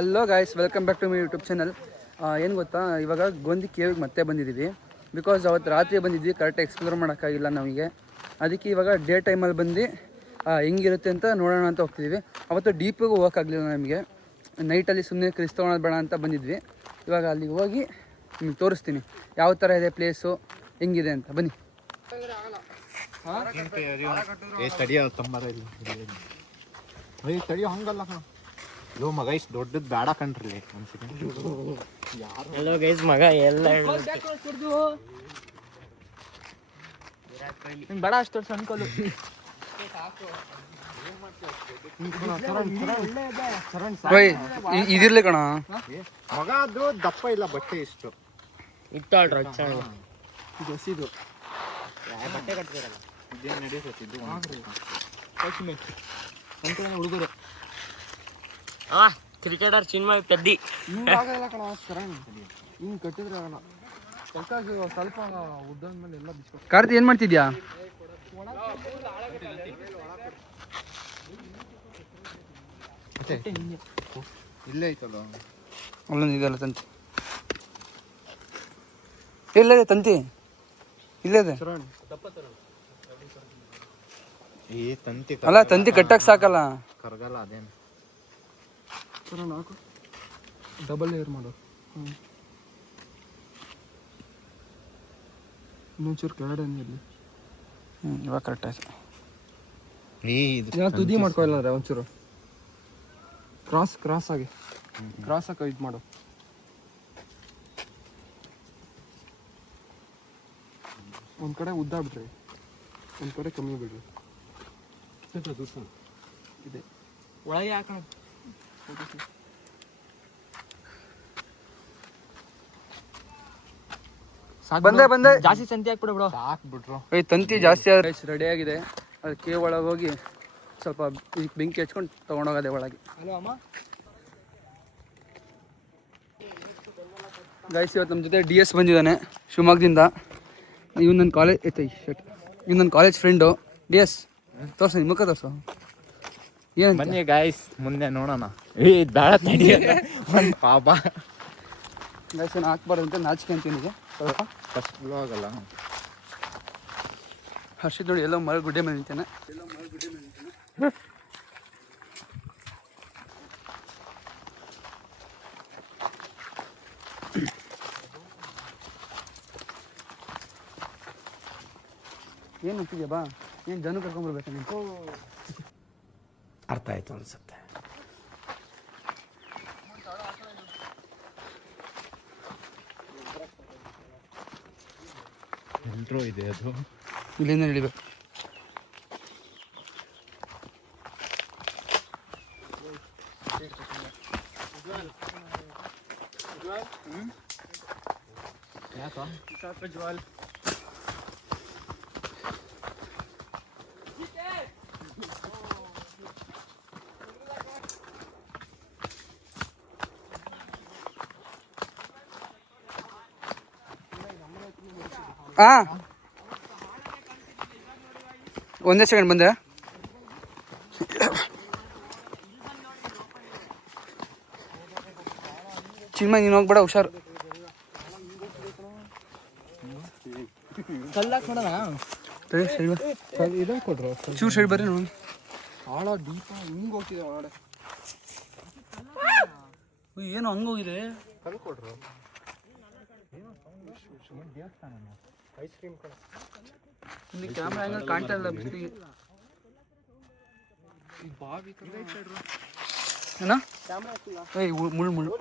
Hello guys, welcome back to my YouTube channel. ಏನು ಗೊತ್ತಾ, ಇವಾಗ ಗೊಂದಿ ಕೇವಿಗೆ ಮತ್ತೆ ಬಂದಿದ್ದೀವಿ. ಬಿಕಾಸ್ ಅವತ್ತು ರಾತ್ರಿ ಬಂದಿದ್ವಿ, ಕರೆಕ್ಟಾಗಿ ಎಕ್ಸ್ಪ್ಲೋರ್ ಮಾಡೋಕ್ಕಾಗಿಲ್ಲ ನಮಗೆ. ಅದಕ್ಕೆ ಇವಾಗ ಡೇ ಟೈಮಲ್ಲಿ ಬಂದು ಹೆಂಗಿರುತ್ತೆ ಅಂತ ನೋಡೋಣ ಅಂತ ಹೋಗ್ತಿದ್ದೀವಿ. ಅವತ್ತು ಡೀಪಿಗೂ ಹೋಗೋಕ್ಕಾಗಲಿಲ್ಲ ನಮಗೆ. ನೈಟಲ್ಲಿ ಸುಮ್ಮನೆ ಕ್ರಿಸ್ ತೊಗೊಳೋದು ಬೇಡ ಅಂತ ಬಂದಿದ್ವಿ. ಇವಾಗ ಅಲ್ಲಿಗೆ ಹೋಗಿ ನಿಮ್ಗೆ ತೋರಿಸ್ತೀನಿ ಯಾವ ಥರ ಇದೆ ಪ್ಲೇಸು, ಹೆಂಗಿದೆ ಅಂತ. ಬನ್ನಿ. ಹಂಗಲ್ಲ ಲೋ ಮಗ, ಇಷ್ಟು ದೊಡ್ಡದು ಬೇಡ ಕಣ್ರಿ. ಹಲೋ ಗೈಸ್, ಮಗ ಎಲ್ಲ ಬೇಡ ಅಷ್ಟು ಅನ್ಕೋಲು. ಇದಿರ್ಲಿ ಕಣ ಮಗ, ಅದು ದಪ್ಪ ಇಲ್ಲ, ಬಟ್ಟೆ ಇಷ್ಟು ಇತ್ತಾಳ್ರ ಇದು ಬಟ್ಟೆ ಕಟ್ತಿರಲ್ಲ, ಇದೇನು ನಡೆಯುತ್ತೆ ಹುಡುಗರು. ಕ್ರಿಕೆಟರ್ ಚಿನ್ಮಯ್ ಪೆದ್ದಿ ಆಗಲ್ಲ ಕಣ, ಹಿಂಗೆ ಕಟ್ಟಿದ್ರೆ ಆಗಲ್ಲ. ಸ್ವಲ್ಪ ಉದ್ದ ಮೇಲೆ ಎಲ್ಲ ಬಿಸ್ಕೊಂಡು. ಕಾರ್ತಿ ಏನು ಮಾಡ್ತಿದ್ಯಾ? ಇಲ್ಲೇ ಐತಲ್ಲ, ಅಲ್ಲೊಂದು ಇದೆಲ್ಲ ತಂತಿ. ಇಲ್ಲದೆ ತಂತಿ ಇಲ್ಲದೆ ಈ ತಂತಿ ಅಲ್ಲ, ತಂತಿ ಕಟ್ಟಕ್ಕೆ ಸಾಕಲ್ಲ, ಕರ್ಗಲ್ಲ. ಅದೇನು ನಾಲ್ಕು ಡಬಲ್ ಏರ್ ಮಾಡು. ಇನ್ನೊಂಚೂರು ಕೆಳಗಡೆ ಇರಲಿ. ಇವಾಗ ಕರೆಕ್ಟ್ ಆಯ್ತು. ತುದಿ ಮಾಡ್ಕೊಲ್ಲ ಅಂದ್ರೆ ಒಂಚೂರು ಕ್ರಾಸ್ ಆಗಿ ಇದು ಮಾಡು. ಒಂದು ಕಡೆ ಉದ್ದ ಬಿಡ್ರಿ, ಒಂದು ಕಡೆ ಕಮ್ಮಿ ಬಿಡ್ರಿ. ಇದೆ ಒಳಗೆ ಹಾಕೋಣ. ಬಂದೆ ಜಾಸ್ತಿ ತಂತಿ ಹಾಕ್ಬಿಡು ಬಿಡು. ಹಾಕ್ಬಿಟ್ರು. ತಂತಿ ಜಾಸ್ತಿ ಆದ್ರೆ ರೆಡಿ ಆಗಿದೆ. ಅದಕ್ಕೆ ಒಳಗೆ ಹೋಗಿ ಸ್ವಲ್ಪ ಬೆಂಕಿ ಹಚ್ಕೊಂಡು ತೊಗೊಂಡೋಗದೆ ಒಳಗೆ. ಹಲೋ ಅಮ್ಮ ಗೈಸ್, ಇವತ್ತು ನಮ್ಮ ಜೊತೆ DS ಬಂದಿದ್ದಾನೆ ಶಿವಮೊಗ್ಗದಿಂದ. ಇವ್ನು ನನ್ನ ಕಾಲೇಜ್ ಫ್ರೆಂಡು. DS ತೋರ್ಸು, ನಿಮ್ಮ ಮುಖ ತೋರ್ಸು. ಏನು ಬನ್ನಿ ಗಾಯ್ಸ್, ಮುಂದೆ ನೋಡೋಣ. ಬೇಡ ಒಂದು ಪಾಪ ಗೈಸ್, ಏನು ಹಾಕ್ಬಾರ್ದು ಅಂತ ನಾಚಿಕೆ ಅಂತೀನಿ ಸ್ವಲ್ಪ. ಫಸ್ಟ್ ಬ್ಲಾಗ್ ಅಲ್ಲ. ಹರ್ಷಿತ್ ನೋಡಿ ಎಲ್ಲೋ ಮರ ಗುಡ್ಡೆ ಮೇಲೆ ನಿಂತಾನೆ. ಏನು ನಿಂತಿದ್ಯಾ? ಬಾ, ಏನು ಜನ ಕರ್ಕೊಂಡ್ಬರ್ಬೇಕು ನೀನು. ಅರ್ಥ ಆಯ್ತು ಅನ್ಸುತ್ತೆ. ಇಂಟ್ರೋ ಇದೆ, ಅದು ಇಲ್ಲಿಂದ ಹಿಡಿಬೇಕು. ಒಂದೇ ಸೆಕೆಂಡ್ ಬಂದೆ. ಚಿನ್ಮಯ್, ನೀನು ಹೋಗ್ಬೇಡ, ಹುಷಾರು. ಚೂರು ಸೈಡ್ ಬರ್ರಿ ನೋಡಿ. ಆಳ ದೀಪ ಹಿಂಗೆ ಹೋಗ್ತಿದೆ ಒಳಗಡೆ. ಏನು ಹಂಗೋಗಿದೆ? ಕಲ್ಕೊಡ್ರು. ಇಲ್ಲಿ ಕ್ಯಾಮ್ರಾ ಆ್ಯಂಗಲ್ ಕಾಣ್ತಾ ಇಲ್ಲ ಬಿಸಿಲಿಗೆ. ಏನ ಮುಳ್ಳು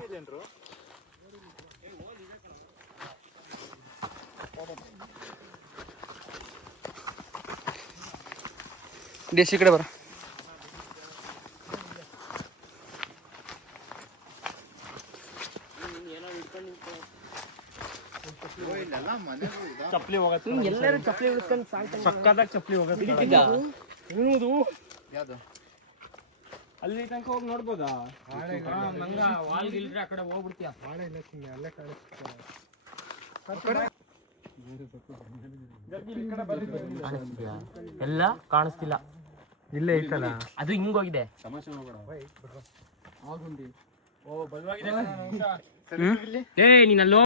DS ಈ ಕಡೆ ಬರ. ಚಪ್ಪಲಿ ಹೋಗತ್ತೆ, ಎಲ್ಲರೂ ಚಪ್ಪಲಿ ಹಿಡ್ಕೊಂಡು ಸಕ್ಕದಾಗ ಚಪ್ಪಲಿ ಹೋಗತ್ತೆ. ಯಾವುದು ಅಲ್ಲಿ ತನಕ ಹೋಗಿ ನೋಡ್ಬೋದಾ? ನಂಗ ವಾಲ್ಗೆ ಇಲ್ದ್ರೆ ಆ ಕಡೆ ಹೋಗ್ಬಿಡ್ತೀಯ. ಎಲ್ಲ ಕಾಣಿಸ್ತಿಲ್ಲ. ಇಲ್ಲೇ ಐತಲ್ಲ, ಅದು ಹಿಂಗೋಗಿದೆ. ಏ ನೀನಲ್ಲೋ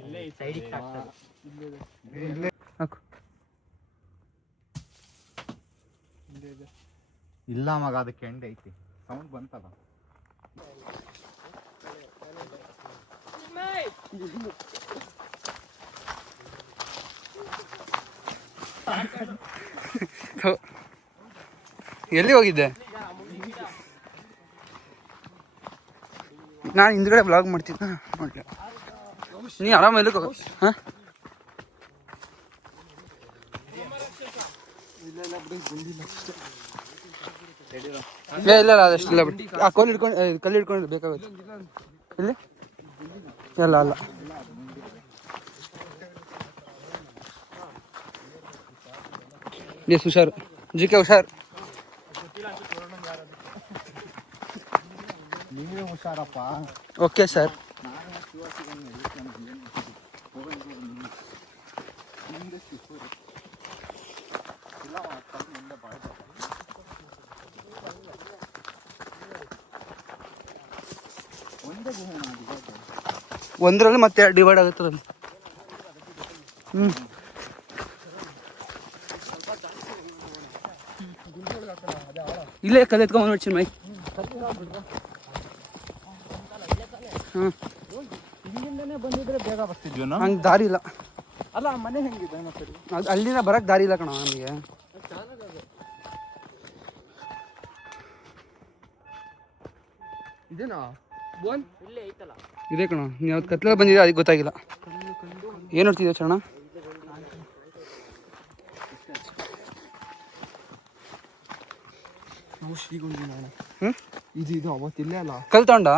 ಇಲ್ಲೇ ಸೈಡಿಗೆ ಹಾಕು. ಇಲ್ಲ ಮಗ ಅದಕ್ಕೆ ಎಂಡ್ ಐತಿ ಸೌಂಡ್ ಬಂತದ ಎಲ್ಲಿ ಹೋಗಿದ್ದೆ? ನಾನು ಹಿಂದ್ಗಡೆ ಬ್ಲಾಗ್ ಮಾಡ್ತಿದ್ದ ನೋಡ್ಲಿ. ನೀ ಆರಾಮ ಎಲ್ಲಿಗೆ ಹೋಗ? ಹಾಂ ಇಲ್ಲ ಅದಷ್ಟಿಲ್ಲ ಬಿಟ್ಟು ಆ ಕಲ್ಲು ಹಿಡ್ಕೊಂಡು ಬೇಕಾಗುತ್ತೆ ಇಲ್ಲಿ ಇಲ್ಲ ಅಲ್ಲ ಎಸ್ ಹುಷಾರು ಜಿಕೆ ಹುಷಾರು. ನೀವೇ ಹುಷಾರಪ್ಪ. Okay sir. ಒಂದರಲ್ಲಿ ಮತ್ತೆ ಡಿವೈಡ್ ಆಗುತ್ತದಲ್ಲಿ. ಇಲ್ಲೇ ಕಲೆ ಎತ್ಕೊಂಡ್ ಚಿನ್ಮಯ್. ಬಂದಿದ್ರೆ ಬೇಗ ಬರ್ತಿದ್ವಿ ನಾವು. ಹಂಗೆ ದಾರಿ ಇಲ್ಲ. ಅಲ್ಲ ಮನೆ ಹೆಂಗಿದೆ ಅದು ಅಲ್ಲಿಂದ ಬರಕ್ಕೆ ದಾರಿ ಇಲ್ಲ ಕಣ ನಮಗೆ. ಇದೇನಾ ಇದೆ ಕಣ. ನೀವು ಯಾವ್ದು ಕತ್ಲೆ ಬಂದಿದೆ ಅದಕ್ಕೆ ಗೊತ್ತಾಗಿಲ್ಲ. ಏನು ನೋಡ್ತಿದ್ದೆ ಚರಣ? ನಾವು ಶ್ರೀಗುಂಡಿ ನಾನು ಹ್ಞೂ ಇದು ಅವತ್ತಿಲ್ಲೇ ಅಲ್ಲ ಕಲ್ ತಗೊಂಡ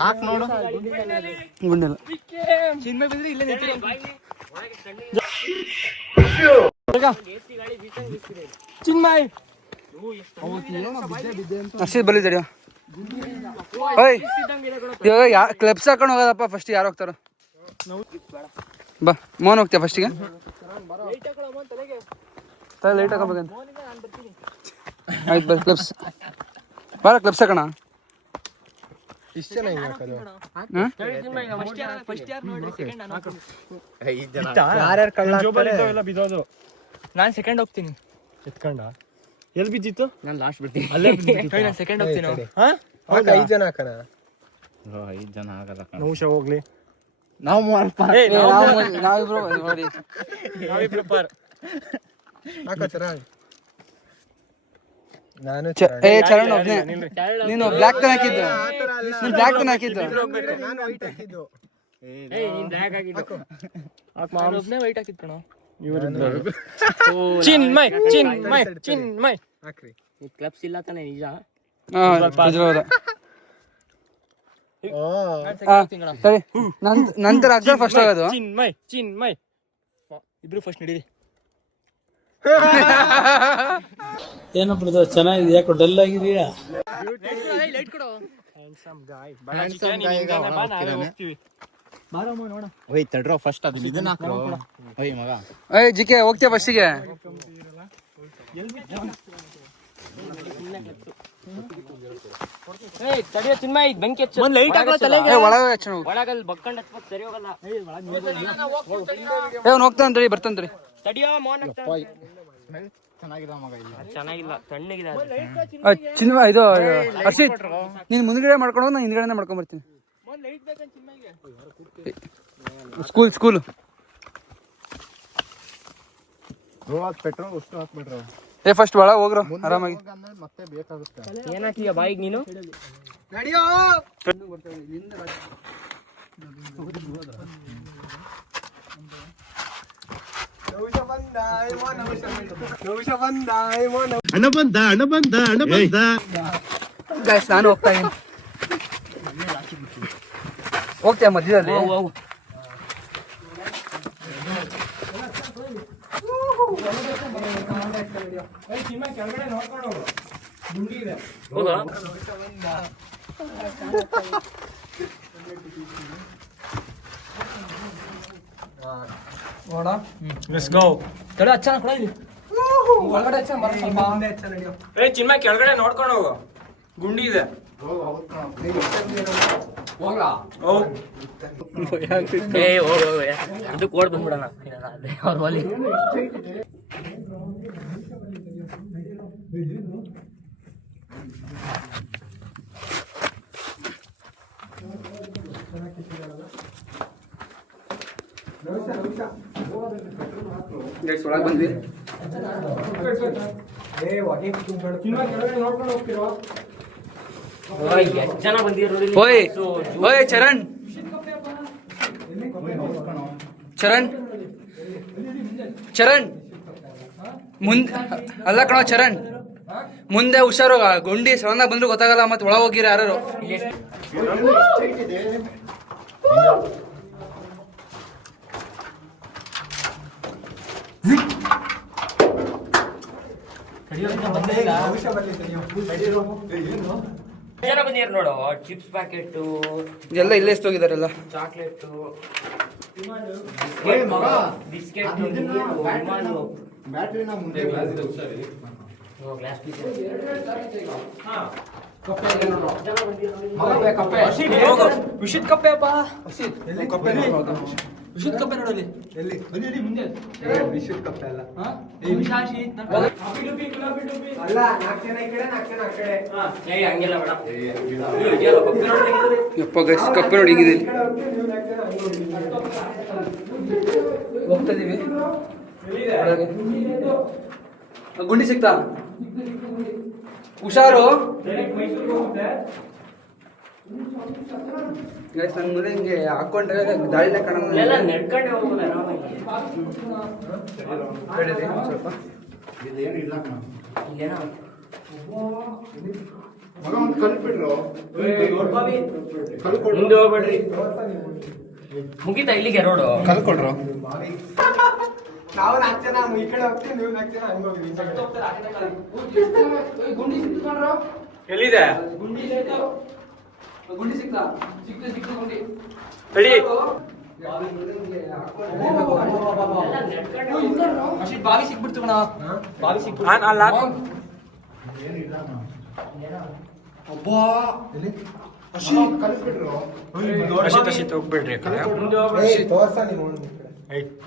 ಹಾಕ್ ನೋಡು. ಗುಂಡಿಲ್ಲ. ಚಿನ್ಮಯ್ ಅಷ್ಟೇ ಬಲಿ ತಡಿಯೋ. ಓಯ್ ಇವಾಗ ಕ್ಲಬ್ಸ್ ಹಾಕೊಂಡು ಹೋಗೋದಪ್ಪ. ಫಸ್ಟ್ ಯಾರು ಹೋಗ್ತಾರ? ಬಾ ಮೋಹನ್ ಹೋಗ್ತೀಯ ಫಸ್ಟಿಗೆ? ಲೈಟ್ ಹಾಕೋಬೇಕಂತ. ಆಯ್ತು ಬರ್ ಕ್ಲಬ್ಸ್ ಬಾರ ಕ್ಲಬ್ಸ್ ಹಾಕೋಣ. ಇಷ್ಟು ಜನ ಹಿಂಗೆ ಹಾಕೋದು. ಯಾರ್ಯಾರು ಕಳ್ಳ ಬಿದ್ದೋದು. ನಾನು ಸೆಕೆಂಡ್ ಹೋಗ್ತೀನಿ. ಎತ್ಕೊಂಡ ಎಲ್ಲಿ ಬಿದ್ದಿತ್ತು? ನಾನು ಲಾಸ್ಟ್ ಬಿಡ್ತೀನಿ. ಅಲ್ಲೇ ನಾನು ಸೆಕೆಂಡ್ ಹೋಗ್ತೀನಿ. 5 ಜನ ಹಾಕೋಣ. 5 ಜನ ಆಗಲ್ಲ ಕಣ. ನೌಶ ಹೋಗ್ಲಿ. ನಾವು ನಾವಿಬ್ರು ನೋಡಿ ನಾವಿಬ್ರು ಪಾರ್ ಹಾಕೋತಾರ. ನಾನು ಚರಣ್ ಒಬ್ನೇ. ನೀನು ಬ್ಲ್ಯಾಕ್ ತನ ಹಾಕಿದ್ದು. ನೀನು ಬ್ಲ್ಯಾಕ್ ತನ ಹಾಕಿದ್ದು. ನಾನು ವೈಟ್ ಹಾಕಿದ್ದು. ನೀನು ಬ್ಲ್ಯಾಕ್ ಹಾಕಿದ್ದು. ನಾನು ಒಬ್ನೇ ವೈಟ್ ಹಾಕಿದ್ದು ಕಣ. ಚಿನ್ಮಯ್ ಚಿನ್ಮಯ್ ಚಿನ್ಮಯ್ ಹಾಕ್ರಿ. ಈ ಕ್ಲಬ್ಸ್ ಇಲ್ಲ ತಾನೆ ನಿಜ. ಸರಿ ನಂತರ ಅಗ್ಗ ಫಸ್ಟ್ ಆಗೋದು. ಚಿನ್ಮಯ್ ಚಿನ್ಮಯ್ ಇಬ್ರು ಫಸ್ಟ್ ನಡೀರಿ. ಏನಪ್ಪ ಚೆನ್ನಾಗಿದೆ, ಯಾಕೋ ಡಲ್ ಆಗಿದೆಯಾ? ಓಯ್ ತಡ್ರೋ ಫಸ್ಟ್ ಅದು ಇದನ್ನ ಹಾಕ್ರೋ. ಓಯ್ ಮಗ ಏಯ್ ಜಿಕೆ ಹೋಗ್ತೀಯ ಫಸ್ಟಿಗೆ? ತಡಿಯೋ ಚಿನ್ಮಯ್ ಬೆಂಕಿ ಹಚ್ಚು. ಒಂದು ಲೈಟ್ ಹಾಕೋ ತಲೆಗೆ. ಒಳಗೆ ಹಚ್ಚ ನಾವು. ಒಳಗಲ್ಲಿ ಬಕ್ಕಂಡ್ ಹಚ್ಬೇಕು ಸರಿ ಹೋಗಲ್ಲ. ಅವ್ನು ಹೋಗ್ತಾನಂತೇಳಿ ಬರ್ತಾನಂತೇಳಿ. ತಡಿಯೋ ಮೋಹನ್ ಚೆನ್ನಾಗಿದ ಮಗ. ಇಲ್ಲಿ ಚೆನ್ನಾಗಿಲ್ಲ ತಣ್ಣಗಿದೆ. ಚಿನ್ಮ ಇದು ಹರ್ಷಿತ್ ನೀನು ಮುಂದ್ಗಡೆ ಮಾಡ್ಕೊಂಡು ನಾನು ಹಿಂದ್ಗಡೆ ಮಾಡ್ಕೊಂಡ್ ಬರ್ತೀನಿ. ಸ್ಕೂಲ್ ಪೆಟ್ರೋಲ್ ಅಷ್ಟು ಹಾಕ್ಬಿಟ್ರು. ಫಸ್ಟ್ ಒಳ ಹೋಗ್ರು ಆರಾಮಾಗಿ. ಮತ್ತೆ ಬೇಕಾಗುತ್ತೆ. ಏನ್ ಹಾಕಿಯ ಬಾಯಿಗೆ ನೀನು? ಗೈಸ್ ನಾನು ಹೋಗ್ತಾ ಇದ್ದೀನಿ. ಹೋಗ್ತೀಯ ಮಧ್ಯದಲ್ಲಿ? Let's go. ತಡ ಅಚ್ಚನ ಕೊಡ ಇಲ್ಲಿ. ಏ ಚಿನ್ಮಯ ಕೆಳಗಡೆ ನೋಡ್ಕೊಂಡು ಹೋಗು, ಗುಂಡಿ ಇದೆ. ಅದು ಕೋಡ್ ಬಂದ್ಬಿಡೋಣ ಅವ್ರ ಒಲಿ. ಒಳಗೆ ಬಂದ್ವಿ. ಎಷ್ಟು ಜನ ಬಂದಿರೋ ಓಯ್ ಓಯ್ ಚರಣ್ ಚರಣ್ ಚರಣ್ ಮುಂದೆ ಅಲ್ಲ ಕಣೋ ಚರಣ್, ಮುಂದೆ ಹುಷಾರು, ಗುಂಡಿ ಸಡನ್ ಆಗಿ ಬಂದ್ರು ಗೊತ್ತಾಗಲ್ಲ, ಮತ್ತೆ ಒಳ ಹೋಗಿರ ಯಾರು. ಜನ ಬಂದಿರ ನೋಡು. ಚಿಪ್ಸ್ ಪ್ಯಾಕೆಟ್ ಎಲ್ಲ ಇಲ್ಲೇ ಎಷ್ಟೋಗಿದಾರೆಲ್ಲ. ಚಾಕ್ಲೇಟ್, ಬಿಸ್ಕೆಟ್, ವಿಷಿತ್ ಕಪ್ಪೆ ಅಪ್ಪ, ವಿಷಿತ್ ಕಪ್ಪೆ ನೋಡಲಿ. ಯಪ್ಪ ಗೈಸ್, ಕಪ್ಪೆ ನೋಡಿ ಹಿಂಗಿದೆ. ಹೋಗ್ತಾ ಇದೀವಿ ಒಳಗೆ. ಗುಂಡಿ ಸಿಗ್ತಾ? ಹುಷಾರು ಗೈಸ್, ನನ್ನ ಮುಂದೆ ಹಿಂಗೆ ಹಾಕೊಂಡ್ರೆ ದಾಳಿನ ಕಾಣಲ್ಲ. ನಡ್ಕೊಂಡೆ ಹೋಗ್ಬೋದು ಆರಾಮಾಗಿ. ಸ್ವಲ್ಪ ಮುಂದೆ ಹೋಗ್ಬೇಡ್ರಿ. ಮುಗಿತಾ ಇಲ್ಲಿಗೆ ರೋಡು? ಕಲ್ಕೊಡ್ರು. ಎಲ್ಲಿದೆ ಗುಂಡಿ ಸಿಗ್ತಾ? ಸಿಕ್ತು ಗುಂಡಿ. ತಡಿ. ಬಾವಿ ಸಿಕ್ಬಿಡ್ತು ಕಣ, ಬಾವಿ ಸಿಕ್ಬಿಡ್ತು. ಅಶಿತ್ ಹೋಗ್ಬೇಡ್ರಿ.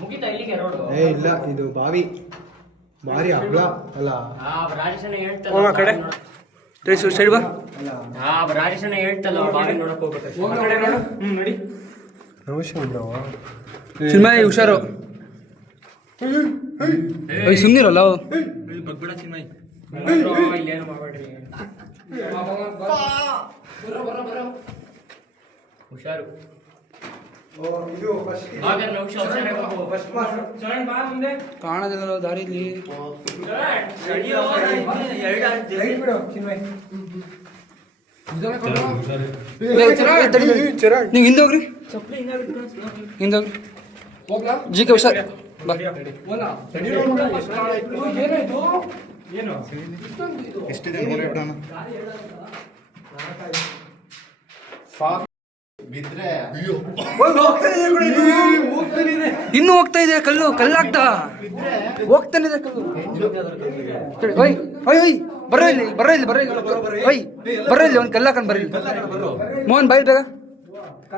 ಮುಗಿತಾ ಇಲ್ಲಿಗೆ ರೋಡು? ಇಲ್ಲ, ಇದು ಬಾವಿ ಭಾರಿ ಅಗ್ಲ ಅಲ್ಲ. ರಾಜೇಶನ ಹೇಳ್ತಲ್ಲ ಕಡೆ ಸೈಡ್ ಬಾ. ರಾಜೇಶನ ಹೇಳ್ತಲ್ಲ ಬಾವಿ ನೋಡಕ್ ಹೋಗ್ಬೇಕು. ನೋಡಿ ಚಿನ್ಮಯ್ ಹುಷಾರು. ಸುಮ್ನಿರಲ್ಲ. ಬಗ್ಬಿಡ ಚಿನ್ಮಯ್. ಇಲ್ಲೇನು ಮಾಡ್ಬೇಡ್ರಿ. ಹುಷಾರು. ಕಾಣದಿಲ್ಲ ದಾರಿಲಿ. ನೀವು ಹಿಂದೆ ಹೋಗ್ರಿ, ಹಿಂದೆ ಹೋಗ್ರಿ. ಜಿ ಕೆ ಹುಷಾರ್ ಬಾ. ಎಷ್ಟಿದೆ ನೋಡಿ ಬಿಡೋಣ. ಬಿದ್ರೆ ಇನ್ನು ಹೋಗ್ತಾ ಇದೆ ಕಲ್ಲು, ಕಲ್ಲಾಗ್ತಾ ಹೋಗ್ತಾನೆ ಇದೆ ಕಲ್ಲು. ಓಯ್ ಓಯ್ ಓಯ್, ಬರ್ರ ಇಲ್ಲಿ, ಬರ್ರ ಇಲ್ಲಿ, ಬರ್ರ ಇಲ್ಲಿ. ಓಯ್ ಬರ್ರ ಇಲ್ಲಿ, ಒಂದು ಕಲ್ಲಾಕಂಡ್ ಬರ್ರಿ. ಮೋಹನ್ ಬಾಯ್ ಬೇಗ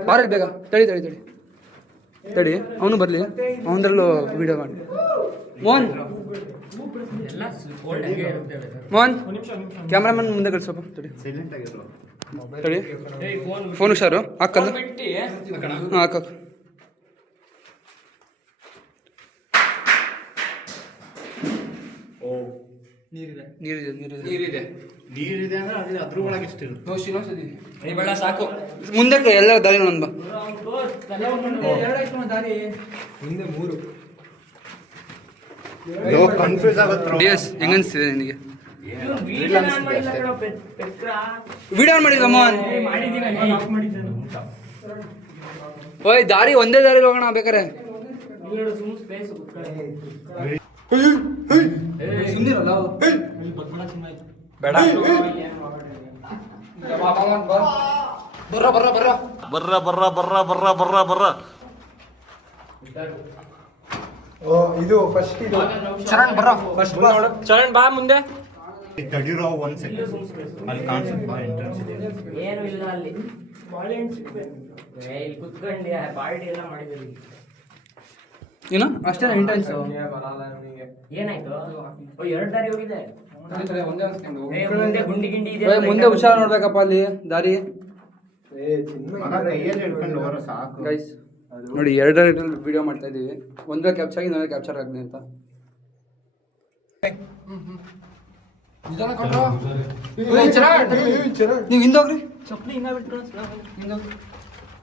ಬಾರಲ್ಲಿ ಬೇಗ. ತಡಿ ತಡಿ ತಡಿ ತಡಿ, ಅವನು ಬರಲಿ, ಅವನದ್ರಲ್ಲೂ ವಿಡಿಯೋ ಮಾಡಿ. ಮೋಹನ್ ಮೋಹನ್ ಕ್ಯಾಮ್ರಾಮನ್ ಮುಂದೆ ಕಳ್ಸಪ್ಪ. ತಡಿ ತಡಿ, ಫೋನ್ ಹುಷಾರು. ಹಾಕಲ್ಲ, ಹಾಂ ಹಾಕ. ನೀರಿದೆ ನೀರಿದೆ ಅಂದ್ರೆ ಅಲ್ಲಿ ಅದ್ರ ಒಳಗೆ ಇಷ್ಟಿಲ್ಲ. ಸಾಕು. ಮುಂದೆ ಎಲ್ಲ ದಾರಿ ನೋಡೋಣ ಬಾ. ಹಿಂದೆ 3 ಕನ್ಫ್ಯೂಸ್ ಆಗುತ್ತೆ. ಎಸ್, ಹೆಂಗನ್ಸ್ತಿದೆ ನಿನಗೆ? ವಿಡಿಯೋ ಆನ್ ಮಾಡಿಲ್ಲ ಮೋಹನ್. ಓಯ್ ದಾರಿ ಒಂದೇ ದಾರಿ ಹೋಗೋಣ ಬೇಕಾರೆ. ಸುಂದಿರಲ್ಲ ಬೇಡ. ಬರ್ರ ಬರ್ರ ಬರ್ರ ಬರ್ರ ಬರ್ರ ಬರ್ರ ಬರ್ರ ಬರ್ರ ಬರ್ರ. ಇದು ಫಸ್ಟ್ ಇದು ಚರಣ್ ಬರೋ ಫಸ್ಟ್ ಚರಣ್ ಬಾ ಮುಂದೆ. ತಡಿರೋ ಒಂದ್ ಸೆಕೆಂಡ್ ಅಲ್ಲಿ ಕಾಣಿಸುತ್ತೆ ಬಾ ಎಂಟ್ರೆನ್ಸ್ ಏನು ಇಲ್ಲ ಅಲ್ಲಿ ಇಲ್ಲಿ ಕುತ್ಕೊಂಡು ಪಾರ್ಟಿ ಎಲ್ಲ ಮಾಡಿದ್ರಿ. ಏನು ಅಷ್ಟೇ ಎಂಟ್ರೆನ್ಸ್ ಏನಾಯ್ತು? 2 ದಾರಿ ಹೋಗಿದೆ. ಒಂದೇ ಅನ್ಸ್ಕೊಂಡು ಮುಂದೆ ಗುಂಡಿ ಗಿಂಡಿ ಇದೆ. ಮುಂದೆ ಹುಷಾರ್ ನೋಡ್ಬೇಕಪ್ಪ ಅಲ್ಲಿ ದಾರಿ. ಕೈಯಲ್ಲಿ ಹಿಡ್ಕೊಂಡು ಹೋದ್ರೆ ಸಾಕು. ಗೈಸ್ ನೋಡಿ 2 ವಿಡಿಯೋ ಮಾಡ್ತಾ ಇದೀವಿ. ಒಂದೇ ಕ್ಯಾಪ್ಚರ್ ಆಗಿ ಇನ್ನೊಂದೇ ಕ್ಯಾಪ್ಚರ್ ಆಗಿದೆ ಅಂತ. ನೀವು ಹಿಂದೋಗ್ರಿ.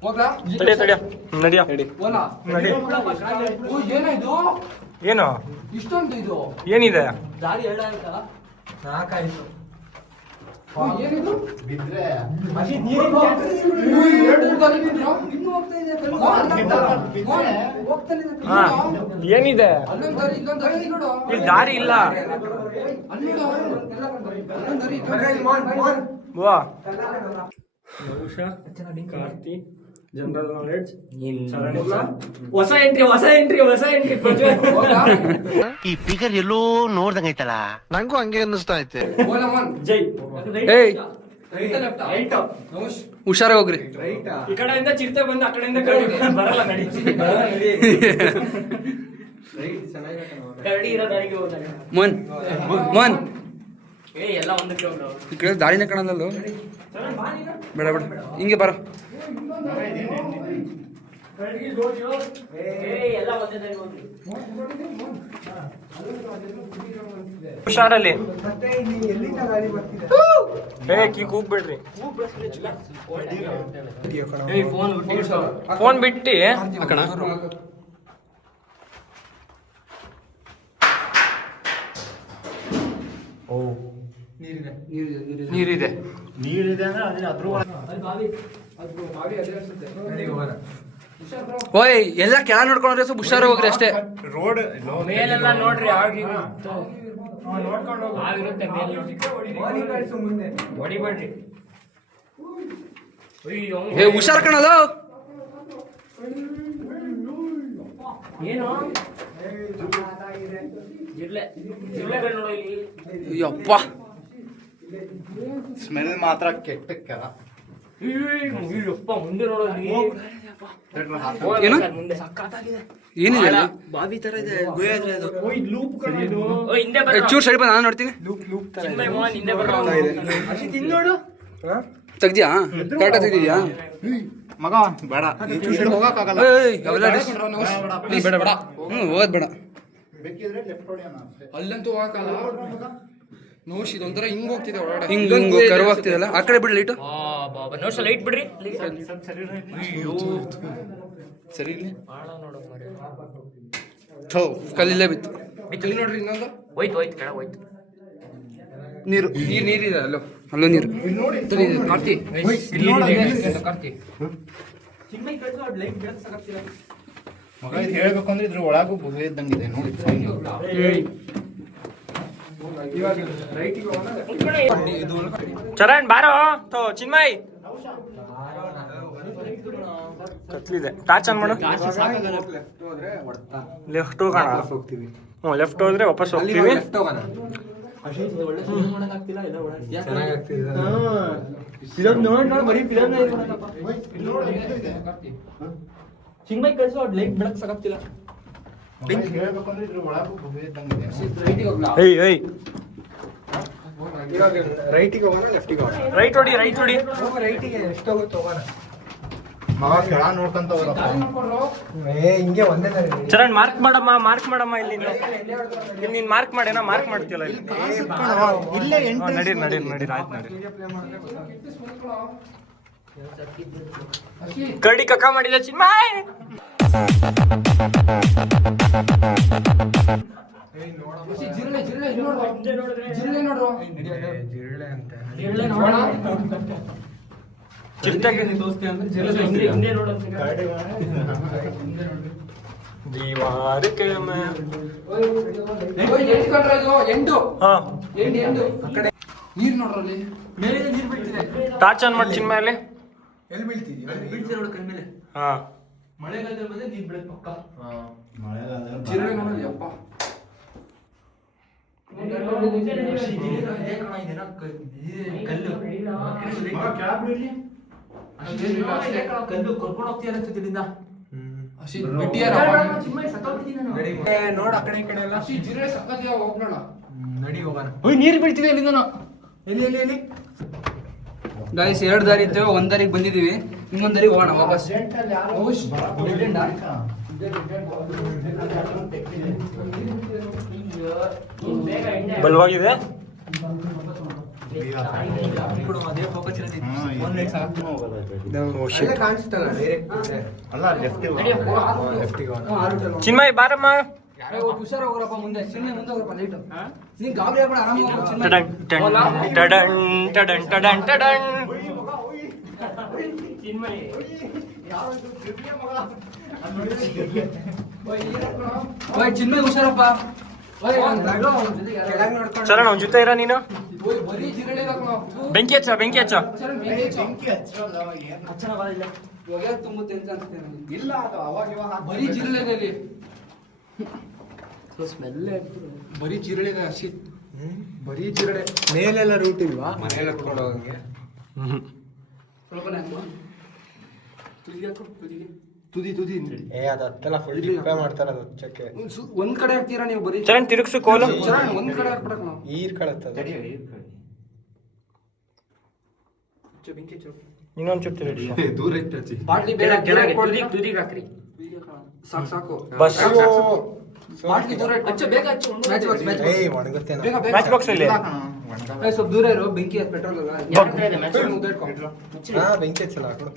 ಹೋಗ್ಲಾ? ತಡಿಯ ನಡಿಯ. ಹೋಗ್ಲಾ? ನಡಿ. ಓ, ಏನಾಯ್ತು? ಏನು ಇಷ್ಟೊಂದು ಇದು ಏನಿದೆ? ದಾರಿ 2 ಆಯ್ತಾ? 4 ಆಯ್ತು. ಏನಿದು? ಬಿದ್ರೆ ಹಾ ಏನಿದೆ? ಇಲ್ಲಿ ದಾರಿ ಇಲ್ಲ. ವಾ ಕಾರ್ತಿ ಜನರಲ್ ನಾಲೆಡ್ಜ್ ಹೊಸ ಎಂಟ್ರಿ ಈ ಫಿಗರ್ ಎಲ್ಲೋ ನೋಡ್ದಂಗೈತಲ್ಲ ನಂಗೂ ಹಂಗೆ ಅನ್ನಿಸ್ತಾ ಐತೆ. ಜೈ. ಏಯ್ ಹುಷಾರಾಗಿ ಹೋಗ್ರಿ. ಈ ಕಡೆಯಿಂದ ಚಿರತೆ ಬಂದು ಆ ಕಡೆಯಿಂದ ಬರಲ್ಲ. ನಡಿ. ಕರಡಿ ಇರೋ ದಾರಿಗೆ ಹೋದಾಗ ಮನ್ ಮನ್ ಎಲ್ಲ ಒಂದಕ್ಕೆ ಹೋಗ್ರು. ಈ ಕಡೆ ದಾರಿನೇ ಕಾಣಲ್ಲ. ಬೇಡ ಬೇಡ ಹಿಂಗೆ ಬರ. ಎಲ್ಲ ಒಂದೇ ದಾರಿಗೆ ಹೋಗ್ರಿ. ಹುಷಾರಲ್ಲಿ. ಮತ್ತೆ ಇಲ್ಲಿ ಎಲ್ಲಿಂದ ಗಾಡಿ ಬರ್ತಿದೆ? ಕೀ ಕೂಗ್ಬೇಡ್ರಿ. ಫೋನ್ ಫೋನ್ ಬಿಟ್ಟು ನೀರಿದೆ. ನೀರಿದೆ ಅಂದ್ರೆ ಅದ್ರ ಓಯ್ ಎಲ್ಲ ಕೆಳ ನೋಡ್ಕೊಂಡ್ರೆ ಸ್ವಲ್ಪ ಹುಷಾರಾಗಿ ಹೋಗ್ರಿ ಅಷ್ಟೇ. ರೋಡ್ ಮೇಲೆಲ್ಲ ನೋಡ್ರಿ ನೋಡ್ಕೊಂಡು ಆಗಿರುತ್ತೆ ಮೇಲೆ ಹೊಡಿಬೇಡ್ರಿ. ಏ ಹುಷಾರ್ ಕಣಲ್ಲ. ಏನು ಜಿರ್ಲೆಗಳು ನೋಡೋ ಇಲ್ಲಿ. ಯಪ್ಪ ಸ್ಮೆಲ್ ಮಾತ್ರ ಕೆಟ್ಟಕ್ಕಲ್ಲ. ಅಯ್ಯಪ್ಪ ಮುಂದೆ ನೋಡೋ ಇಲ್ಲಿ. ಏನು? ಮುಂದೆ ಸಕ್ಕತ್ತಾಗಿದೆ. ಏನಿದೆ ಅಲ್ಲಿ? ಓ, ಹಿಂದೆ ಬರೋ ಚೂರ್ ಸೈಡ್ ಬಂದು ನಾನು ನೋಡ್ತೀನಿ. ಚಿನ್ಮಯ್ ಮೋಹನ್ ಹಿಂದೆ ಬರೋ. ನೋಡು. ತೆಗ್ದಿಯಾ? ಕರೆಕ್ಟಾಗಿ ತೆಗ್ದಿದ್ಯಾ? ಮಗ ಬೇಡ ಹೋಗಕ್ಕಾಗಲ್ಲ. ಏಯ್ ಅವೆಲ್ಲ ಪ್ಲೀಸ್ ಬೇಡ ಬೇಡ. ಹೋಗೋದ್ ಬೇಡ. ಬೇಕಿದ್ರೆ ಲೆಫ್ಟ್ ಹೊಡಿಯೋಣ ಅಷ್ಟೇ. ಅಲ್ಲಂತೂ ಹೋಗಕ್ಕಲ್ಲ. ನೋಶ್ ಇದೊಂಥರ ಹಿಂಗ್ ಹೋಗ್ತಿದೆ ಒಳಗಡೆ. ಹಿಂಗ್ ಕರ್ವ್ ಆಗ್ತಿದಲ್ಲ. ಆ ಕಡೆ ಬಿಡ್ಲಿ ಲೈಟು. ಬಾಬಾ ನೋಡ್ಸ ಲೈಟ್ ಬಿಡ್ರಿ. ಅಯ್ಯೋ ಸರಿ ಇಲ್ಲಿ ಬಾಳ ನೋಡೋ ಮಾಡಿ. ಥೋ ಕಲ್ಲಿಲ್ಲೇ ಬಿತ್ತು. ಇಲ್ಲಿ ನೋಡ್ರಿ ಇನ್ನೊಂದು ಹೋಯ್ತು ಕೆಳ ಹೋಯ್ತು. ನೀರು ನೀರಿದೆ ಅಲ್ಲೋ. ಅಲ್ಲೂ ನೀರು. ಸರಿ ಕಾರ್ತಿ ಕಾರ್ತಿ ಮಗ ಇದು ಹೇಳ್ಬೇಕು ಅಂದ್ರೆ ಇದ್ರ ಒಳಗೂ ಗುಹೆ ಇದ್ದಂಗಿದೆ ನೋಡಿ. ಚರಣ್ ಬಾರೋ. ಚಿನ್ಮಯ್ ಕತ್ಲಿದೆ. ಟಾರ್ಚ್ ಆನ್ ಮಾಡು. ಲೆಫ್ಟ್ ಹೋಗೋಣ. ಹ್ಞೂ ಲೆಫ್ಟ್ ಹೋದ್ರೆ ವಾಪಸ್ ಹೋಗ್ತೀವಿ. ಚಿನ್ಮಯ್ ಕಳ್ಸೋ ಲೈಟ್ ಬೆಳಕ್ ಸಾಕಾಗ್ತಿಲ್ಲ. ಹೇಳ್ಬೇಕು ಅಂದ್ರೆ ಇದ್ರ ಒಳಗೂ ಗುಹೆ ಇದ್ದಂಗಿದೆ. ಏಯ್ ರೈಟಿಗೆ ಹೋಗೋಣ ಲೆಫ್ಟಿಗೆ ಹೋಗೋಣ? ರೈಟ್ ಹೊಡಿ. ರೈಟಿಗೆ ಎಷ್ಟೋಗುತ್ತೆ ಹೋಗೋಣ? ಮಗ ಕೆಳ ನೋಡ್ಕೊಂತ ಹೋಗಪ್ಪ. ಹಿಂಗೆ ಒಂದೇ ದಾರಿ. ಚರಣ್ ಮಾರ್ಕ್ ಮಾಡಮ್ಮ ಇಲ್ಲಿ. ನೀನ್ ಮಾರ್ಕ್ ಮಾಡೇನಾ? ಮಾರ್ಕ್ ಮಾಡ್ತೀಯಲ್ಲ ಇಲ್ಲಿ. ಇಲ್ಲೇ ನಡೀರಿ ಆಯ್ತು ನಡೀರಿ. ಕರಡಿ ಕಕ್ಕ ಮಾಡಿದ ಚಿನ್ಮಯ್. दीवार के मैं ನೀರ್ ನೋಡ್ರಲ್ಲಿ ಮೇಲೆ ನೀರ್ ಬೀಳ್ತಿದೆ. ಟಾರ್ಚ್ ಆನ್ ಮಾಡಿ ಚಿನ್ಮಯಲ್ಲಿ. ಎಲ್ಲಿ ಬೀಳ್ತಿದ್ಯಾ? ಬೀಳ್ತಿದೆ ನೋಡಿ ಕೈ ಮೇಲೆ. ಹಾ ಮಳೆಗಾಲದಲ್ಲಿ ಬಂದ್ರೆ ನೀರ್ ಬಿಡಕ್ ಪಕ್ಕ. ಜಿರಳೆ ನೋಡೋದು ಯಪ್ಪ. ಕಲ್ಲು ಕರ್ಕೊಂಡು ಹೋಗ್ತೀಯ ಇಲ್ಲಿಂದ. ನೋಡ ಆ ಕಡೆ ಈ ಕಡೆ ಎಲ್ಲ ಜಿರಳೆ ಸಕ್ಕತ್ತಿಯ ಹೋಗ್ನೋಣ. ನಡಿ ಹೋಗೋಣ. ನೀರ್ ಬೀಳ್ತಿದೆ ಇಲ್ಲಿಂದ. ಎಲ್ಲಿ ಗಾಯ್ಸ್ 2 ದಾರಿ ಇತ್ತು, 1 ದಾರಿಗೆ ಬಂದಿದೀವಿ, ಇನ್ನೊಂದ್ ದಾರಿಗೆ ಹೋಗೋಣ ವಾಪಸ್. ಬಲವಾಗಿದೆ. ಕಾಣಿಸ್ತಲ್ಲ ಡೈರೆಕ್ಟ್ ಅಲ್ಲ ಚಿನ್ಮಯ್ ಬಾರಮ್ಮ. ಹುಷಾರ ಹೋಗ್ರಪ್ಪ ಮುಂದೆ, ಸಿನಿಮಾ ಮುಂದೆ ಹೋಗ್ರಪ್ಪ ಲೈಟ್. ನೀನ್ ಗಾಬರಿ ಆಗ್ಬೇಡ, ಆರಾಮಾಗಿ ಹೋಗು, ಚಿನ್ಮಯ್. ಟಡನ್ ಟಡನ್ ಟಡನ್ ಟಡನ್ ಟಡನ್. ಓಯ್ ಚಿನ್ಮಯ್ ಹುಷಾರಪ್ಪ. ಚರಣ ಒಂದ್ ಜೊತೆ ಇರ ನೀನು. ಬರೀ ಜಿರಳೆ ಬೆಂಕಿ ಹಚ್ಚ ಬೆಂಕಿ ಹಚ್ಚ. ಹೊಗೆ ತುಂಬುತ್ತೆ ಅಂತ ಅನ್ಸುತ್ತೆ ನನಗೆ. ಇಲ್ಲ ಅದು ಅವಾಗ ಬರೀ ಜಿರಳೆ ಇದೆ ಅಲ್ಲಿ. ಬರೀ ಜಿರಳೆ ಇದೆ ಅಷ್ಟೇ. ಬರೀ ಜಿರಳೆ. ಮೇಲೆಲ್ಲ ರೂಟ್ ಇಲ್ವಾ ಮನೆಯಲ್ಲ ಕುತ್ಕೊಂಡು ಹೋಗಂಗೆ? ಸ್ವಲ್ಪನೇ ಹಾಕು. ತುದಿಗೆ ಹಾಕು, ತುದಿಗೆ. ತುದಿ ಅದು ಹತ್ತೆಲ್ಲ ಫುಲ್ ಡಿಪ್ಪೆ ಮಾಡ್ತಾರೆ ಅದು ಹಚ್ಚಕ್ಕೆ. ಒಂದ್ ಕಡೆ ಹಾಕ್ತೀರಾ ನೀವು ಬರೀ? ಚರಣ್ ತಿರುಗ್ಸು ಕೋಲು. ಚರಣ್ ಒಂದ್ ಕಡೆ ಹಾಕ್ಬಿಡಕ್ ನಾವು. ಈರ್ಕಳತ್ತದ. ಇನ್ನೊಂದ್ ಚುಟ್ಟು ತಿರುಗ್ಸು. ದೂರ ಇಟ್ಟು ಬಾಟ್ಲಿ ಬೇಡ, ತುದಿಗೆ ಹಾಕ್ರಿ. ಸಾಕು ಸಾಕು. ಬಸ್. ಬಾಟ್ಲಿ ದೂರ ಇಟ್ಟು. ಅಚ್ಚ ಬೇಗ ಹಚ್ಚು. Matchbox, matchbox. ಒಣಗುತ್ತೇನೋ. ಬೇಗ ಬೇಗ. ಮ್ಯಾಚ್ ಬಾಕ್ಸ್ ಇಲ್ಲಿ. ಸ್ವಲ್ಪ ದೂರ ಇರು, ಬೆಂಕಿ ಅದು ಪೆಟ್ರೋಲ್ ಅಲ್ಲ. ಮುದ್ದೆ ಇಟ್ಕೊ. ಹಾ ಬೆಂಕಿ ಹಚ್ಚಲ್ಲ ಹಾಕೊಂಡು.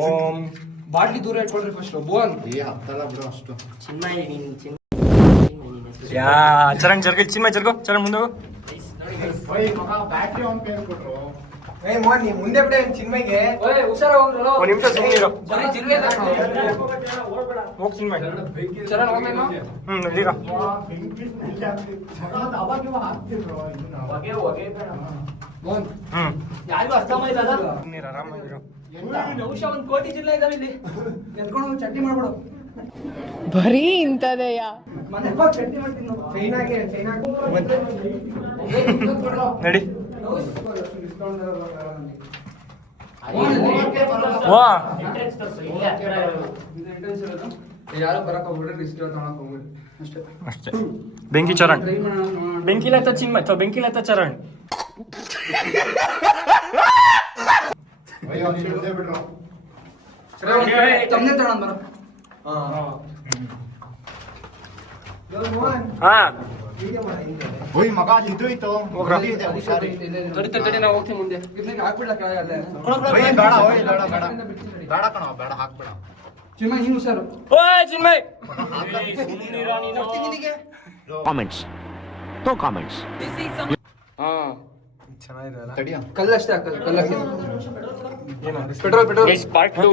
ಓಂ. ಬಾಟ್ಲಿ ದೂರ ಇಟ್ಕೊಳ್ರಿ ಫಸ್ಟ್. ಬೋನ್ ಹತ್ತಲ್ಲ ಬಿಡು ಅಷ್ಟು. ಯಾ ಚರಣ್ ಜರ್ಗ ಚಿನ್ಮಯ್ ಜರ್ಗೋ. ಚರಣ್ ಮುಂದೆ ಹೋಗು. ಬ್ಯಾಟ್ರಿ ಆನ್ ಪೇರ್ ಕೊಟ್ರು. ಮೋಹನ್ ನೀ ಮುಂದೆ ಬಿಡ ಚಿನ್ಮಯ್ಗೆ. ಓಯ್ ಹುಷಾರ ಹೋಗ್ರಲ್ಲ. ಒಂದ್ ನಿಮಿಷ ಸುಮ್ಮನೆ ಇರು. ಬರೀ ಜಿರಳೆ ಇದೆ ಕಣೋ. ಹೋಗ್ ಚಿನ್ಮಯ್. ಚರಣ್ ಹೋಗ್ಲೇನೋ? ನಡೀರ. ಅವಾಗ ಹಾಕ್ತಿದ್ರು ಬೋನ್ ಯಾರಿಗೂ ಅರ್ಥ ಮಾಡಿಲ್ಲ. ನೀರು ಆರಾಮಾಗಿರು. ಬಹುಶಃ 1 ಕೋಟಿ ಜಿರಳೆ ಇದಾವೆ ಇಲ್ಲಿ. ಎತ್ಕೊಂಡು ಹೋಗಿ ಚಟ್ನಿ ಮಾಡ್ಬಿಡು. ಬರೀ ಇಂಥದೆಯಾ? ಮನೆ ಹೋಗಿ ಚಟ್ನಿ ಮಾಡ್ತೀನಿ ನಾವು. ಚೈನಾಗೆ ನಡಿ. ವಾ ವಾ. ಯಾರು ಬರಕ್ ಹೋಗ್ಬಿಡ್ರಿ, ರಿಸ್ಕ್ ತಗೊಳಕ್ ಹೋಗ್ಬಿಡ್ರಿ ಅಷ್ಟೇ. ಅಷ್ಟೇ. ಬೆಂಕಿ ಚರಣ್. ಟ್ರೈ ಮಾಡೋಣ. ಬೆಂಕಿ ಲತ್ತ ಚಿನ್ಮಯ್ ಬೆಂಕಿ ಲತ್ತ ಚರಣ್. ಅಯ್ಯೋ ನೀನು ಮುಂದೆ ಬಿಡ್ರು. ತಮ್ಮನೆ ತಗೊಳೋಣ ಬರೋ. ಮೋಹನ್ ಹಾ ವಿಡಿಯೋ ಮಾಡ ಹಿಂದೆ. ಓಯ್ ಮಗ ಇದು ಇತ್ತು ಅಲ್ಲಿ ಇದೆ ಹುಷಾರಿ. ತಡಿ ನಾವು ಹೋಗ್ತೀವಿ ಮುಂದೆ. ಇದನ್ನ ಹಾಕ್ಬಿಡ್ಲ ಕೆಳಗೆ ಅಲ್ಲೇ. ಓಯ್ ಬೇಡ ಓಯ್ ಬೇಡ ಬೇಡ ಬೇಡ ಕಣ ಬೇಡ ಹಾಕ್ಬೇಡ. ಚಿನ್ಮಯ್ ನೀನು ಹುಷಾರು. ಓಯ್ ಚಿನ್ಮಯ್. Comments no comments. ಹಾ ಚೆನ್ನಾಗಿದೆಯಲ್ಲ. ತಡಿಯ ಕಲ್ಲಷ್ಟೇ ಹಾಕೋದು, ಕಲ್ಲು ಹಾಕಿ. Petrol petrol. ಪಾರ್ಟ್ 2.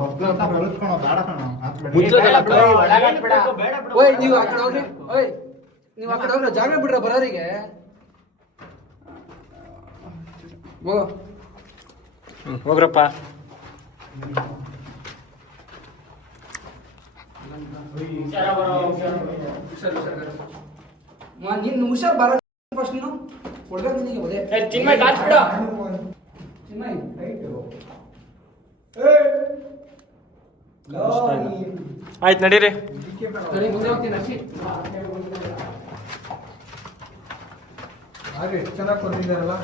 ಬಬ್ಲು ಅಂತ ಬರುತ್ತೆ ಕಣ ಬೇಡ ಕಣ ಹಾಕ್ಬೇಡ. ಓಯ್ ನೀವು ಆ ಕಡೆ ಹೋಗ್ರಿ. ಓಯ್ ನೀವು ಆ ಕಡೆ ಹೋಗ್ರಿ, ಜಾಗ ಬಿಡ್ರ ಬರೋರಿಗೆ. ಹೋಗೋ. ಹೋಗ್ರಪ್ಪ. ನೀನು ಹುಷಾರ್ ಬರ ಫಸ್ಟ್. ನೀನು ಕೊಡ್ಬೇಕು ನಿನಗೆ ಒದೆ. ಚಿನ್ಮಯ್ ಟಾರ್ಚ್ ಬಿಡು. ಚಿನ್ಮಯ್ ಆಯ್ತು ನಡೀರಿ. ಸರಿ ಮುಂದೆ ಹೋಗ್ತೀನಿ ಅಷ್ಟೇ. ಹಾಗೆ ಎಷ್ಟು ಚೆನ್ನಾಗಿ ಕೊಟ್ಟಿದ್ದಾರಲ್ಲ.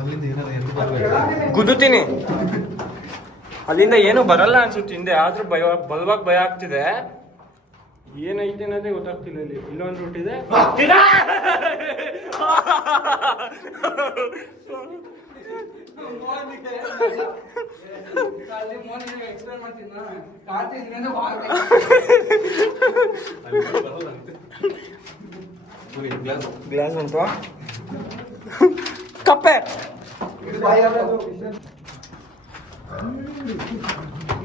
ಅಲ್ಲಿಂದ ಏನಾದ್ರು ಎಂದು ಬರ್ಬೇಕು. ಗುದ್ದುತ್ತೀನಿ. ಅಲ್ಲಿಂದ ಏನು ಬರಲ್ಲ ಅನ್ಸುತ್ತೆ ಹಿಂದೆ, ಆದ್ರೂ ಬಲವಾಗಿ ಭಯ ಆಗ್ತಿದೆ. ಏನೈತೆ ಅನ್ನೋದೇ ಗೊತ್ತಾಗ್ತಿಲ್ಲ. ಇಲ್ಲಿ ಇಲ್ಲೊಂದು ರೂಟ್ ಇದೆ. ಎಕ್ಸ್ಪ್ಲೇನ್ ಮಾಡ್ತೀನಿ ಕಾರ್ತಿಕ್ ಅಂದ್ರೆ ಗ್ಲಾಸ್ ಉಂಟು. ಕಪ್ಪೆ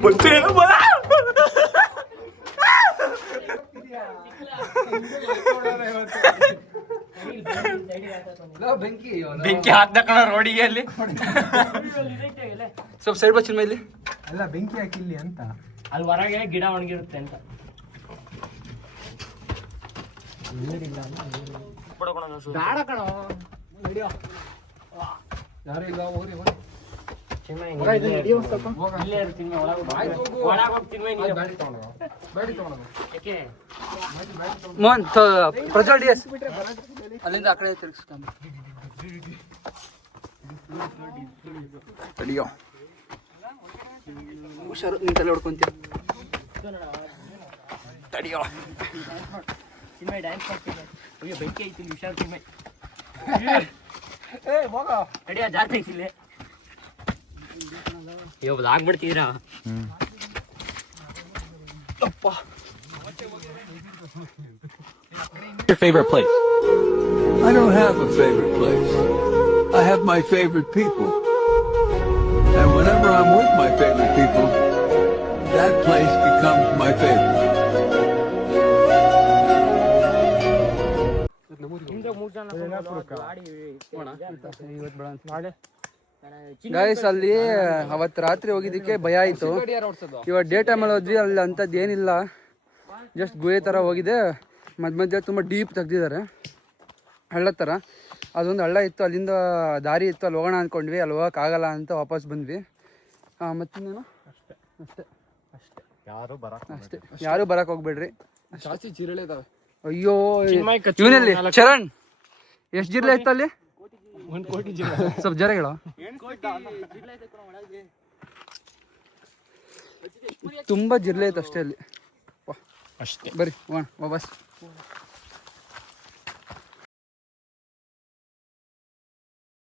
ಗೊತ್ತೇನು ಬರ. ಬೆಂಕಿ ಹಾಕ್ದ ಕಣ ರೋಡಿಗೆ ಅಲ್ಲಿ. ಸ್ವಲ್ಪ ಸೈಡ್ ಬಚ್ಚಿನ ಮೇಲೆ ಎಲ್ಲ ಬೆಂಕಿ ಹಾಕಿಲ್ಲಿ ಅಂತ. ಅಲ್ಲಿ ಹೊರಗೆ ಗಿಡ ಒಣಗಿರುತ್ತೆ ಅಂತ. ಬೇಡ ಕಣೋ. ಯಾರು ಇಲ್ಲ, ಹೋಗ್ರಿ ಚಿನ್ಮಯ್ ಇಲ್ಲೇ ಇರು ಚಿನ್ಮಯ್, ಒಳಗೆ ಹೋಗಿ ಚಿನ್ಮಯ್ ನೀನು. ಯಾಕೆ? ಮೋಹನ್ ಪ್ರಜ್ವಲ್ ಡಿ ಎಸ್ ಅಲ್ಲಿಂದ ಆ ಕಡೆ ತಿರ್ಗಿಸ್ಕೊಂಡು ತಡಿಯೋ. ಹುಷಾರು, ನೀನ್ ತಲೆ ಹೊಡ್ಕೊಂತೀಯ. ತಡಿಯೋ. ಚಿನ್ಮಯ್ ಡ್ಯಾನ್ಸ್ ಮಾಡ್ತೀನಿ. ಅಯ್ಯೋ ಬೆಂಕಿ ಐತಿ, ಹುಷಾರು ಚಿನ್ಮಯ್. ತಡಿಯೋ, ಜಾಸ್ತಿ ಐತಿ ಇಲ್ಲಿ. ಅಯ್ಯೋ ಆಗ್ಬಿಡ್ತೀರಾ? ಅಪ್ಪ. Your favorite place? I don't have a favorite place. I have my favorite people. And whenever I'm with my favorite people, that place becomes my favorite. Guys ಅಲ್ಲಿ ಅವತ್ತು ರಾತ್ರಿ ಹೋಗಿದ್ದಕ್ಕೆ ಭಯ ಆಯಿತು. ಇವಾಗ ಡೇ ಟೈಮಲ್ಲಿ ಹೋದ್ವಿ, ಅಲ್ಲಿ ಅಂಥದ್ದು ಏನಿಲ್ಲ, ಜಸ್ಟ್ ಗುಹೆ ಥರ ಹೋಗಿದೆ. ಮಧ್ಯ ತುಂಬ ಡೀಪ್ ತೆಗ್ದಿದ್ದಾರೆ, ಹಳ್ಳ ಥರ. ಅದೊಂದು ಹಳ್ಳ ಇತ್ತು, ಅಲ್ಲಿಂದ ದಾರಿ ಇತ್ತು, ಅಲ್ಲಿ ಹೋಗೋಣ ಅಂದ್ಕೊಂಡ್ವಿ. ಅಲ್ಲಿ ಹೋಗೋಕ್ಕಾಗಲ್ಲ ಅಂತ ವಾಪಸ್ ಬಂದ್ವಿ. ಮತ್ತಿನ್ನೇನು ಅಷ್ಟೇ ಯಾರು ಬರಕ್ಕೆ ಹೋಗ್ಬೇಡ್ರಿ. ಜಾಸ್ತಿ ಜಿರಳೆ ಇದಾವೆ. ಅಯ್ಯೋ ಇವನಲ್ಲಿ ಚರಣ್ ಎಷ್ಟು ಜಿರಳೆ ಇತ್ತು ಅಲ್ಲಿ? 1 ಕೋಟಿ ಜಿರಳೆ. ಸ್ವಲ್ಪ ಜರ ಹೇಳೋ. ತುಂಬ ಜಿರಳೆ ಇತ್ತು ಅಷ್ಟೇ ಅಲ್ಲಿ. ಅಷ್ಟೇ ಬರ್ರಿ ವಾಪಸ್.